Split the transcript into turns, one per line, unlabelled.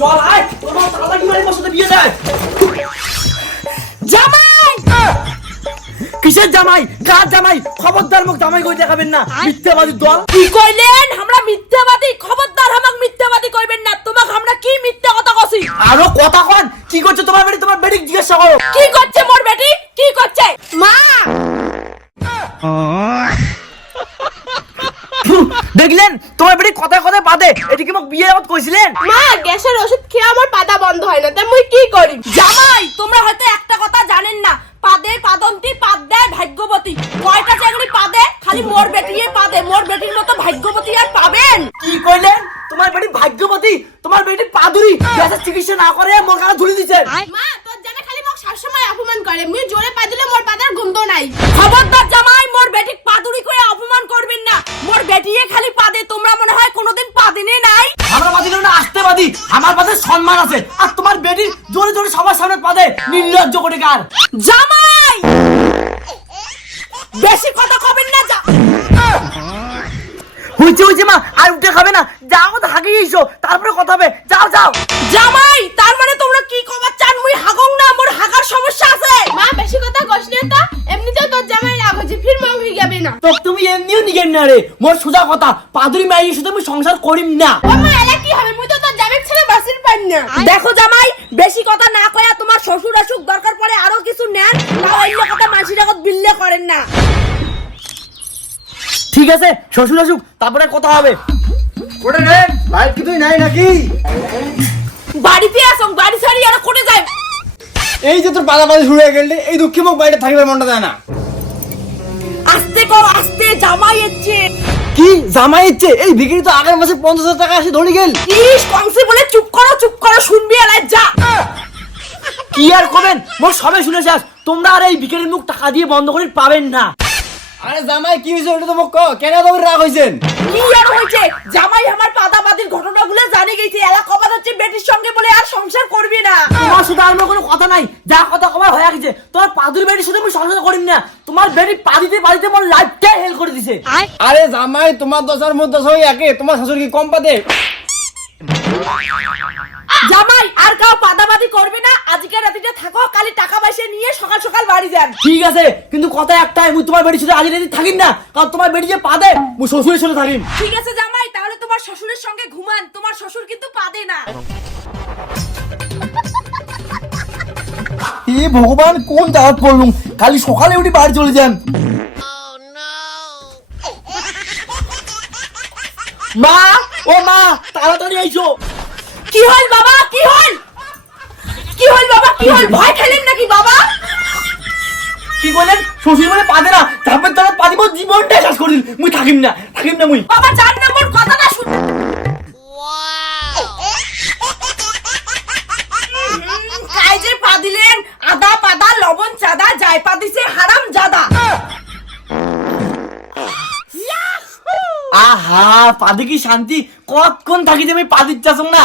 চল আয়! তোর বাবা তালা কি মারি সাথে বিয়ে দেয়।
জামাই!
কিসের জামাই? কার জামাই? খবরদার মুখ জামাই কই দেখাবেন না? মিথ্যাবাদী দল।
কি কইলেন? আমরা মিথ্যাবাদী খবরদার আমাক মিথ্যাবাদী কইবেন না। তোমাক আমরা কি মিথ্যা কথা কছি?
আরও কথা দেখলেন? তোমার বেটি কথায় কথায় বাদে। এটি কি মোক বিয়ে আগত কইছিলেন
মা গ্যাসের ওষুধ খেয়ে আমার পাতা বন্ধ হয় না তা মুই কি করি
জামাই তোমরা হয়তো একটা কথা জানেন না। পাদে পাদন্তি পাদ দেয় ভাগ্যবতী। কয়টা চাকরি পাদে? খালি মোর বেটিয়ে পাদে। মোর বেটির মতো ভাগ্যবতী আর পাবেন।
কি কইলেন? তোমার বেটি ভাগ্যবতী তোমার বেটি পাদুরি গ্যাসের চিকিৎসা না করে মোর কাছে ধুলি দিছে।
মা তোর জানে খালি মোক সবসময় অপমান করে মুই জোরে পা দিলে মোর পাতার গন্ধ নাই।
খবরদার জামাই!
আছে। আর তোমার বেটি জোরে জোরে সবার সামনে পাদে নির্লজ্জ করে কার
জামাই! বেশি কথা কবেন না যা।
হইছে হইছে মা আর উঠে খাবে না। যাও তো হাগিয়ে এসো তারপরে কথা হবে। যাও যাও।
জামাই তার মানে তোমরা কি কবার চান? মুই হাগং না মোর হাগার সমস্যা আছে।
মা বেশি কথা কস না তা। এমনিতেও তোর জামাই রাগ হচ্ছে ফির মা হয়ে যাবে না।
তো তুমি এমনিও নিগেন না রে। মোর সোজা কথা পাদুরি মাইয়ের সাথে আমি সংসার করিম না।
না।
দেখো জামাই বেশি কথা না কয়া তোমার শ্বশুর অসুখ দরকার পড়ে আরও কিছু নেন তাও অন্য কথা মানসির আগত বিল্লে করেন না।
ঠিক আছে শ্বশুর আসুক তারপরে কথা হবে।
রে লাইট কি তুই নাই নাকি?
বাড়িতে আসুন বাড়ি ছাড়ি আর কোটে যায়
এই যে তোর পাতা পাতা শুরু হয়ে গেলে এই দুঃখী মুখ বাড়িতে থাকবে মনটা দেয় না।
আস্তে কর আস্তে জামাই এচ্ছে
কি জামাই ইচ্ছে এই বিক্রি তো আগের মাসে পঞ্চাশ হাজার টাকা আসে ধরে গেল।
ইস কংসে বলে চুপ করো চুপ করো শুনবি আর যা।
কি আর করবেন? মোর সবে শুনে যাস তোমরা আর এই বিকেলের মুখ টাকা দিয়ে বন্ধ করে পাবেন না।
আরে জামাই কি হয়েছে ওটা তো মুখ কও, কেন তুমি রাগ হয়েছেন
কি আর হয়েছে জামাই আমার পাদাপাদির ঘটনাগুলো জানে গেছে এলা কবাদ হচ্ছে বেটির সঙ্গে বলে আর সংসার করবি না।
তোমার সাথে আমার কোনো কথা নাই যা কথা কবার হয়ে গেছে। তোমার পাদুর বেটির সাথে আমি সংসার করিম না তোমার বেটি পাদিতে পাদিতে মোর লাইফটাই হেল করে দিছে।
আরে জামাই তোমার দশার মধ্যে দশ একে তোমার শাশুড়ি কি কম পাতে
জামাই আর কাউ পাদাপাদি করবে না। আজকে রাতিটা থাকো কালি টাকা পয়সা নিয়ে সকাল সকাল বাড়ি যান।
ঠিক আছে কিন্তু কথা একটাই মুই তোমার বেটির সাথে আজ রাতে থাকিম না। কারণ তোমার বেটি যে পাদে মুই শ্বশুরের সাথে থাকিম।
ঠিক আছে জামাই তাহলে তোমার শ্বশুরের সঙ্গে ঘুমান। তোমার শ্বশুর কিন্তু পাদে না।
এ ভগবান কোন জায়গা পড়লুম কালি সকালে উঠি বাড়ি চলে যান।
মা ও মা তাড়াতাড়ি আইসো।
কি হল বাবা? কি হল? কি হল বাবা? কি হল? ভয় খেলেন নাকি বাবা?
কি বলেন? শ্বশুর মানে পাদে না। তারপর তারা পাদিব জীবনটা শেষ করে দিল। মুই থাকিম না থাকিম না মুই।
বাবা চার নম্বর কথাটা শুন। কাইজে পা দিলেন আদা পাদা লবণ চাদা যায় পা দিছে হারাম জাদা।
আহা পাদে কি শান্তি। কতক্ষণ থাকি যে আমি
পাদুরা করবে না?